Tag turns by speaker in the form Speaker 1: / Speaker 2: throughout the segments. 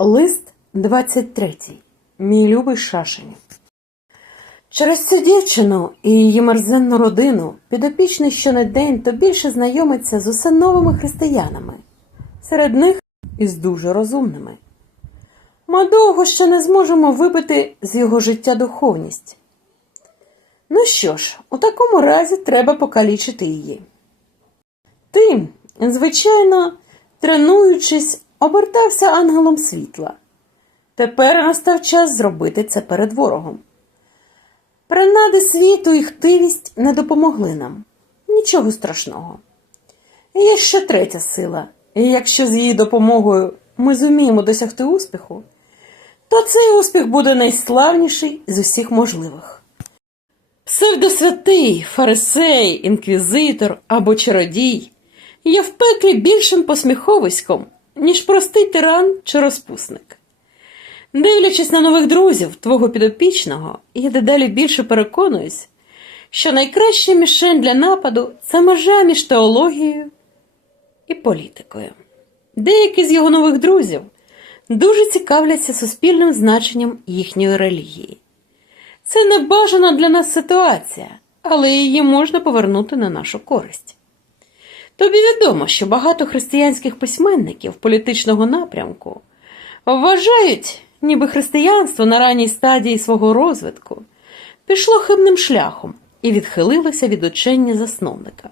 Speaker 1: Лист 23. Мій любий Шашень. Через цю дівчину і її мерзенну родину підопічний щонедень то більше знайомиться з усе новими християнами, серед них із дуже розумними. Ми довго ще не зможемо вибити з його життя духовність. Ну що ж, у такому разі треба покалічити її. Ти, звичайно, тренуючись, обертався ангелом світла. Тепер настав час зробити це перед ворогом. Принади світу і хтивість не допомогли нам. Нічого страшного. Є ще третя сила, і якщо з її допомогою ми зуміємо досягти успіху, то цей успіх буде найславніший з усіх можливих. Псевдосвятий, фарисей, інквізитор або чародій є в пеклі більшим посміховиськом, ніж простий тиран чи розпусник. Дивлячись на нових друзів твого підопічного, я дедалі більше переконуюсь, що найкраща мішень для нападу це межа між теологією і політикою. Деякі з його нових друзів дуже цікавляться суспільним значенням їхньої релігії. Це небажана для нас ситуація, але її можна повернути на нашу користь. Тобі відомо, що багато християнських письменників політичного напрямку вважають, ніби християнство на ранній стадії свого розвитку пішло хибним шляхом і відхилилося від учення засновника.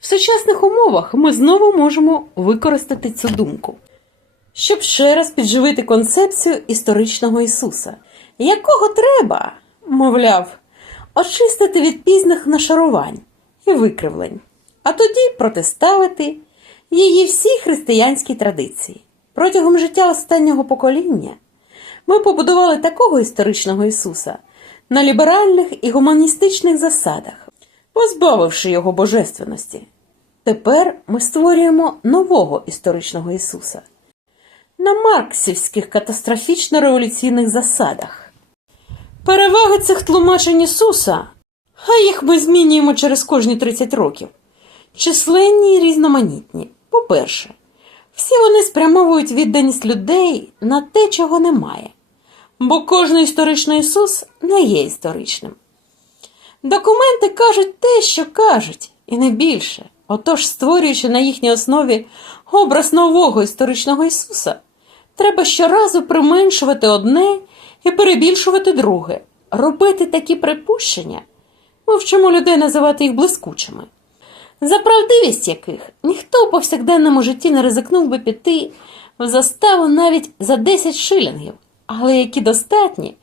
Speaker 1: В сучасних умовах ми знову можемо використати цю думку, щоб ще раз підживити концепцію історичного Ісуса, якого треба, мовляв, очистити від пізних нашарувань і викривлень, а тоді протиставити її всій християнській традиції. Протягом життя останнього покоління ми побудували такого історичного Ісуса на ліберальних і гуманістичних засадах, позбавивши його божественності. Тепер ми створюємо нового історичного Ісуса на марксівських катастрофічно-революційних засадах. Переваги цих тлумачень Ісуса, а їх ми змінюємо через кожні 30 років, численні і різноманітні. По-перше, всі вони спрямовують відданість людей на те, чого немає, бо кожний історичний Ісус не є історичним. Документи кажуть те, що кажуть, і не більше. Отож, створюючи на їхній основі образ нового історичного Ісуса, треба щоразу применшувати одне і перебільшувати друге, робити такі припущення, ми вчимо людей називати їх блискучими за правдивість яких ніхто у повсякденному житті не ризикнув би піти в заставу навіть за 10 шилінгів, але які достатні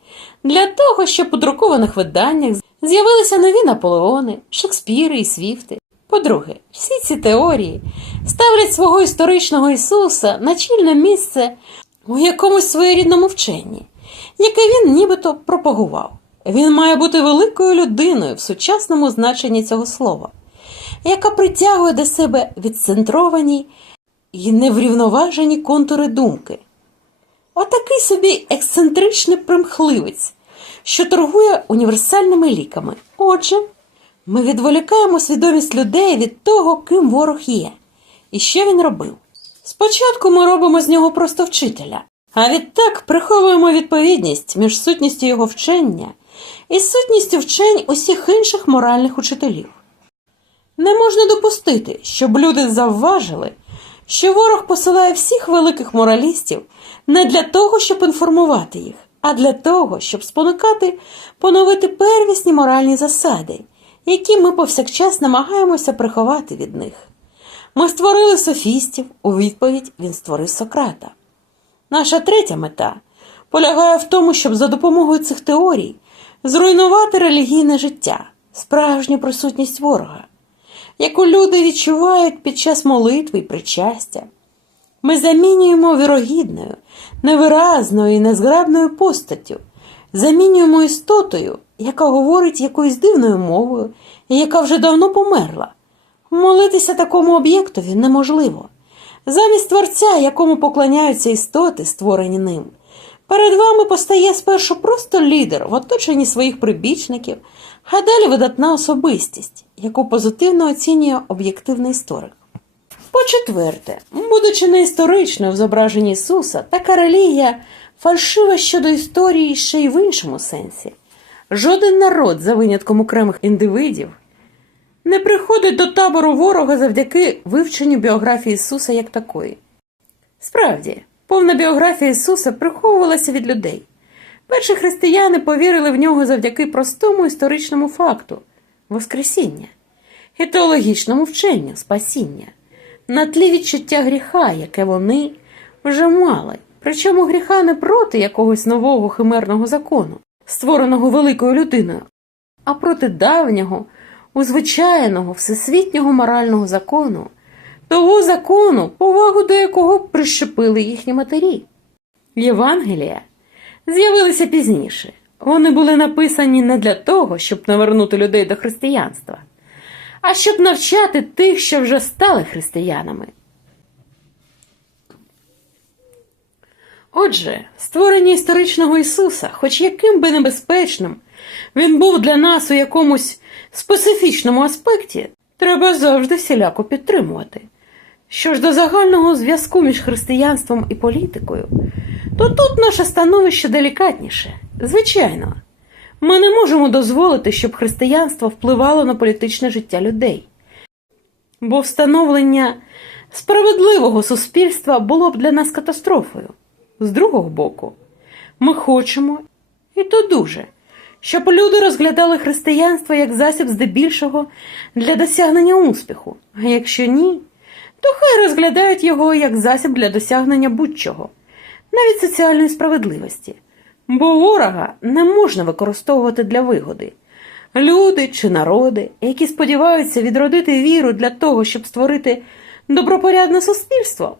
Speaker 1: для того, щоб у друкованих виданнях з'явилися нові Наполеони, Шекспіри і Свіфти. По-друге, всі ці теорії ставлять свого історичного Ісуса на чільне місце у якомусь своєрідному вченні, яке він нібито пропагував. Він має бути великою людиною в сучасному значенні цього слова яка притягує до себе відцентровані і неврівноважені контури думки. Отакий собі ексцентричний примхливець, що торгує універсальними ліками. Отже, ми відволікаємо свідомість людей від того, ким ворог є, і що він робив. Спочатку ми робимо з нього просто вчителя, а відтак приховуємо відповідність між сутністю його вчення і сутністю вчень усіх інших моральних учителів. Не можна допустити, щоб люди завважили, що ворог посилає всіх великих моралістів не для того, щоб інформувати їх, а для того, щоб спонукати поновити первісні моральні засади, які ми повсякчас намагаємося приховати від них. Ми створили софістів, у відповідь він створив Сократа. Наша третя мета полягає в тому, щоб за допомогою цих теорій зруйнувати релігійне життя, справжню присутність ворога яку люди відчувають під час молитви і причастя. Ми замінюємо вірогідною, невиразною і незграбною постаттю, замінюємо істотою, яка говорить якоюсь дивною мовою і яка вже давно померла. Молитися такому об'єктові неможливо. Замість творця, якому поклоняються істоти, створені ним, перед вами постає спершу просто лідер в оточенні своїх прибічників, а видатна особистість, яку позитивно оцінює об'єктивний історик. По-четверте, будучи не історичною в зображенні Ісуса, така релігія фальшива щодо історії ще й в іншому сенсі. Жоден народ, за винятком окремих індивидів, не приходить до табору ворога завдяки вивченню біографії Ісуса як такої. Справді, повна біографія Ісуса приховувалася від людей. Перші християни повірили в нього завдяки простому історичному факту Воскресіння і вченню спасіння, на тлі відчуття гріха, яке вони вже мали, причому гріха не проти якогось нового химерного закону, створеного великою людиною, а проти давнього, узвичайного всесвітнього морального закону, того закону, повагу до якого прищепили їхні матері. Євангелія з'явилися пізніше. Вони були написані не для того, щоб навернути людей до християнства, а щоб навчати тих, що вже стали християнами. Отже, створення історичного Ісуса, хоч яким би небезпечним він був для нас у якомусь специфічному аспекті, треба завжди всіляко підтримувати. Що ж до загального зв'язку між християнством і політикою, то тут наше становище делікатніше. Звичайно, ми не можемо дозволити, щоб християнство впливало на політичне життя людей. Бо встановлення справедливого суспільства було б для нас катастрофою. З другого боку, ми хочемо, і то дуже, щоб люди розглядали християнство як засіб здебільшого для досягнення успіху, а якщо ні, то хай розглядають його як засіб для досягнення будь-чого, навіть соціальної справедливості. Бо ворога не можна використовувати для вигоди. Люди чи народи, які сподіваються відродити віру для того, щоб створити добропорядне суспільство,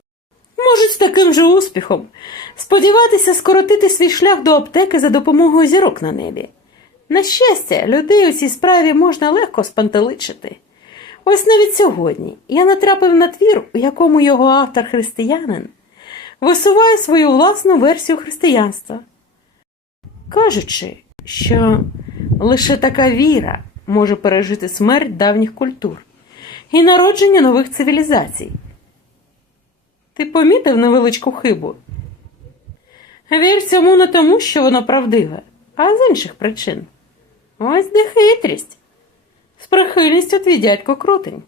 Speaker 1: можуть з таким же успіхом сподіватися скоротити свій шлях до аптеки за допомогою зірок на небі. На щастя, людей у цій справі можна легко спантеличити. Ось навіть сьогодні я натрапив на твір, у якому його автор християнин висуває свою власну версію християнства, кажучи, що лише така віра може пережити смерть давніх культур і народження нових цивілізацій. Ти помітив невеличку хибу? Вір цьому не тому, що воно правдиве, а з інших причин. Ось де хитрість. З прихильністю твій дядько крутень.